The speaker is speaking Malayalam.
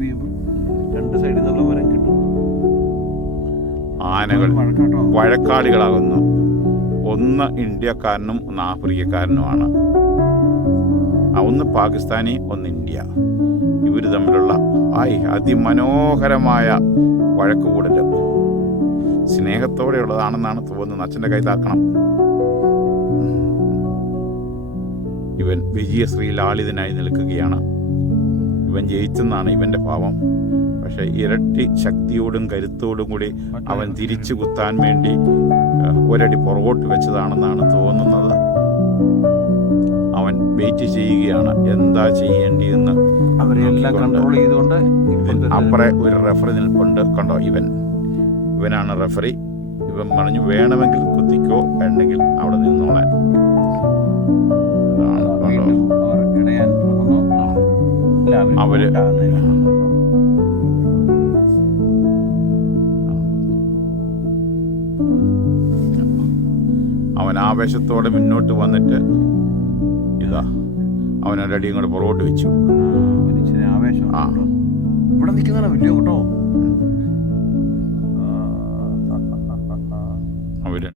മൂവ് ചെയ്യുമ്പോൾ രണ്ട് സൈഡിൽ നിന്നുള്ള മരം കിട്ടും. ആനകൾ വഴക്കാളികളാകുന്നു. ഒന്ന് ഇന്ത്യക്കാരനും ഒന്ന് ആഫ്രിക്കക്കാരനുമാണ്. ഒന്ന് പാകിസ്ഥാനി, ഒന്ന് ഇന്ത്യ. ഇവർ തമ്മിലുള്ള അതിമനോഹരമായ വഴക്കുകൂടൽ സ്നേഹത്തോടെയുള്ളതാണെന്നാണ് തോന്നുന്നത്. അച്ഛൻ്റെ കൈ താക്കണം. ഇവൻ വിജയശ്രീ ലാളിതനായി നിൽക്കുകയാണ്. ഇവൻ ജയിച്ചെന്നാണ് ഇവൻ്റെ ഭാവം. പക്ഷെ ഇരട്ടി ശക്തിയോടും കരുത്തോടും കൂടി അവൻ തിരിച്ചു കുത്താൻ വേണ്ടി ഒരടി പുറകോട്ട് വെച്ചതാണെന്നാണ് തോന്നുന്നത്. അവൻ വെയിറ്റ് ചെയ്യുകയാണ് എന്താ ചെയ്യേണ്ടിയെന്ന്. അവരെല്ലാം കൺട്രോൾ ചെയ്തുകൊണ്ട് അപ്പുറേ ഒരു റെഫറി നിൽപ്പുണ്ട്. കണ്ടോ, ഇവനാണ് റെഫറി. ഇവൻ പറഞ്ഞു വേണമെങ്കിൽ കുത്തിക്കോ, വേണമെങ്കിൽ അവിടെ നിന്നോളാൻ. അവര് അവൻ ആവേശത്തോടെ മുന്നോട്ട് വന്നിട്ട് ഇതാ അവനൊരു അടിയും കൂടെ പുറകോട്ട് വെച്ചു. ആവേശം ഇവിടെ നിൽക്കുന്നതാണ് വലിയ കേട്ടോ.